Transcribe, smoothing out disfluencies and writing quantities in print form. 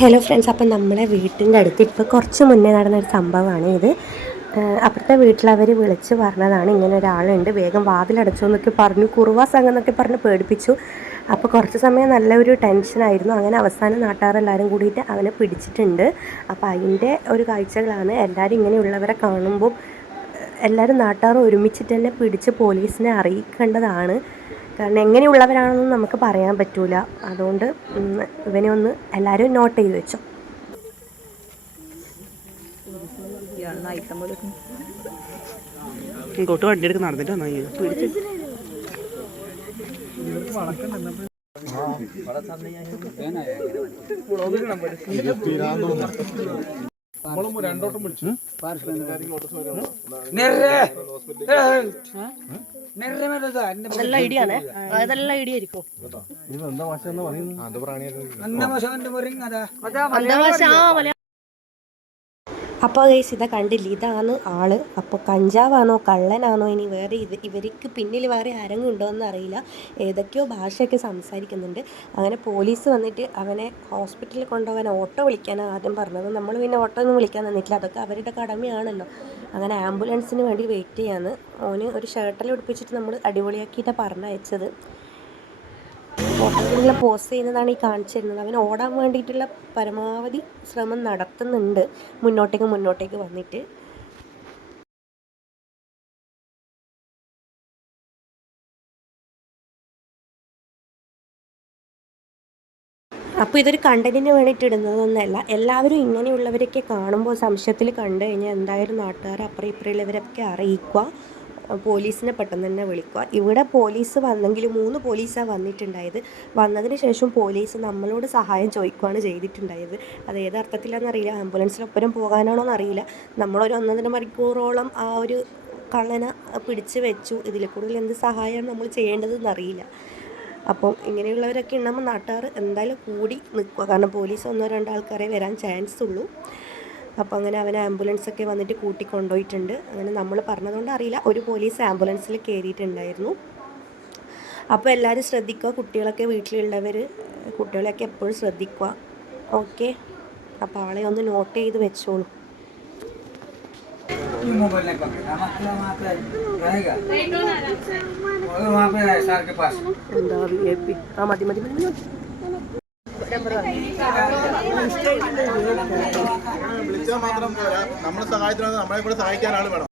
Hello friends, അപ്പം നമ്മളെ വീട്ടിൻ്റെ അടുത്ത് ഇപ്പോൾ കുറച്ച് മുന്നേ നടന്നൊരു സംഭവമാണ് ഇത്. അപ്പുറത്തെ വീട്ടിലവർ വിളിച്ച് പറഞ്ഞതാണ്, ഇങ്ങനെ ഒരാളുണ്ട്, വേഗം വാതിലടച്ചു എന്നൊക്കെ പറഞ്ഞു, കുറുവാ സംഘം എന്നൊക്കെ പറഞ്ഞ് പേടിപ്പിച്ചു. അപ്പോൾ കുറച്ച് സമയം നല്ലൊരു ടെൻഷനായിരുന്നു. അങ്ങനെ അവസാനം നാട്ടുകാരെല്ലാവരും കൂടിയിട്ട് അവനെ പിടിച്ചിട്ടുണ്ട്. അപ്പോൾ അതിൻ്റെ ഒരു കാഴ്ചകളാണ്. എല്ലാവരും ഇങ്ങനെയുള്ളവരെ കാണുമ്പോൾ എല്ലാവരും നാട്ടുകാർ ഒരുമിച്ചിട്ട് തന്നെ പിടിച്ച് പോലീസിനെ അറിയിക്കേണ്ടതാണ്. കാരണം എങ്ങനെയുള്ളവരാണെന്ന് നമുക്ക് പറയാൻ പറ്റൂല. അതുകൊണ്ട് ഇവനെ ഒന്ന് എല്ലാവരും നോട്ട് ചെയ്ത് വെച്ചോ. ഇങ്ങോട്ട് വണ്ടി എടുത്ത് നടന്നിട്ട് രണ്ടോട്ടം പിടിച്ചു. നല്ല ഐഡിയ ആണ്. അതെല്ലാം ഐഡിയ ആയിരിക്കും. അപ്പോൾ ഗൈസ് ഇതാ കണ്ടില്ല, ഇതാണ് ആള്. അപ്പോൾ കഞ്ചാവാണോ കള്ളനാണോ ഇനി വേറെ ഇവർക്ക് പിന്നിൽ വേറെ ആരെങ്കിലും ഉണ്ടോ എന്ന് അറിയില്ല. ഏതൊക്കെയോ ഭാഷയൊക്കെ സംസാരിക്കുന്നുണ്ട്. അങ്ങനെ പോലീസ് വന്നിട്ട് അവനെ ഹോസ്പിറ്റലിൽ കൊണ്ടുപോകാൻ ഓട്ടോ വിളിക്കാനാണ് ആദ്യം പറഞ്ഞത്. നമ്മൾ പിന്നെ ഓട്ടോ ഒന്നും വിളിക്കാൻ നിന്നിട്ടില്ല, അതൊക്കെ അവരുടെ കടമയാണല്ലോ. അങ്ങനെ ആംബുലൻസിന് വേണ്ടി വെയിറ്റ് ചെയ്യാന്ന്. ഓന് ഒരു ഷർട്ടെല്ലാം ഉടുപ്പിച്ചിട്ട് നമ്മൾ അടിപൊളിയാക്കിയിട്ടാണ് പറഞ്ഞയച്ചത്. ഫോട്ടോയിലുള്ള പോസ്റ്റ് ചെയ്യുന്നതാണ് ഈ കാണിച്ചിരുന്നത്. അവൻ ഓടാൻ വേണ്ടിയിട്ടുള്ള പരമാവധി ശ്രമം നടത്തുന്നുണ്ട്, മുന്നോട്ടേക്ക് വന്നിട്ട്. അപ്പോൾ ഇതൊരു കണ്ടന്റിന് വേണ്ടിയിട്ട് ഇടുന്നതൊന്നുമല്ല. എല്ലാവരും ഇങ്ങനെയുള്ളവരൊക്കെ കാണുമ്പോൾ സംശയത്തിൽ കണ്ടു കഴിഞ്ഞാൽ എന്തായാലും നാട്ടുകാർ അപ്പുറം ഇപ്പുറമുള്ളവരൊക്കെ അറിയിക്കുക, പോലീസിനെ പെട്ടെന്ന് തന്നെ വിളിക്കുക. ഇവിടെ പോലീസ് വന്നെങ്കിൽ 3 പോലീസാണ് വന്നിട്ടുണ്ടായത്. വന്നതിന് ശേഷം പോലീസ് നമ്മളോട് സഹായം ചോദിക്കുകയാണ് ചെയ്തിട്ടുണ്ടായത്. അത് ഏത് അർത്ഥത്തിലാണെന്നറിയില്ല. ആംബുലൻസിലൊപ്പരം പോകാനാണോ എന്നറിയില്ല. നമ്മളൊരു 1.5 മണിക്കൂറോളം ആ ഒരു കള്ളനെ പിടിച്ച് വെച്ചു. ഇതിൽ കൂടുതൽ എന്ത് സഹായമാണ് നമ്മൾ ചെയ്യേണ്ടതെന്ന് അറിയില്ല. അപ്പം ഇങ്ങനെയുള്ളവരൊക്കെ ഉണ്ടാകുമ്പോൾ നാട്ടുകാർ എന്തായാലും കൂടി നിൽക്കുക. കാരണം പോലീസ് 1-2 ആൾക്കാരെ വരാൻ ചാൻസ് ഉള്ളൂ. അപ്പോൾ അങ്ങനെ അവനെ ആംബുലൻസൊക്കെ വന്നിട്ട് കൂട്ടിക്കൊണ്ടുപോയിട്ടുണ്ട്. അങ്ങനെ നമ്മൾ പറഞ്ഞതുകൊണ്ട് അറിയില്ല, ഒരു പോലീസ് ആംബുലൻസിൽ കയറിയിട്ടുണ്ടായിരുന്നു. അപ്പോൾ എല്ലാവരും ശ്രദ്ധിക്കുക, കുട്ടികളൊക്കെ വീട്ടിലുള്ളവർ കുട്ടികളെയൊക്കെ എപ്പോഴും ശ്രദ്ധിക്കുക. ഓക്കെ, അപ്പോൾ ആളെ ഒന്ന് നോട്ട് ചെയ്ത് വെച്ചോളൂ. എന്താ മതി വിളിച്ചാൽ മാത്രം നമ്മളെ സഹായത്തിനാണ്, നമ്മളെ കൂടെ സഹായിക്കാൻ ആൾ വേണം.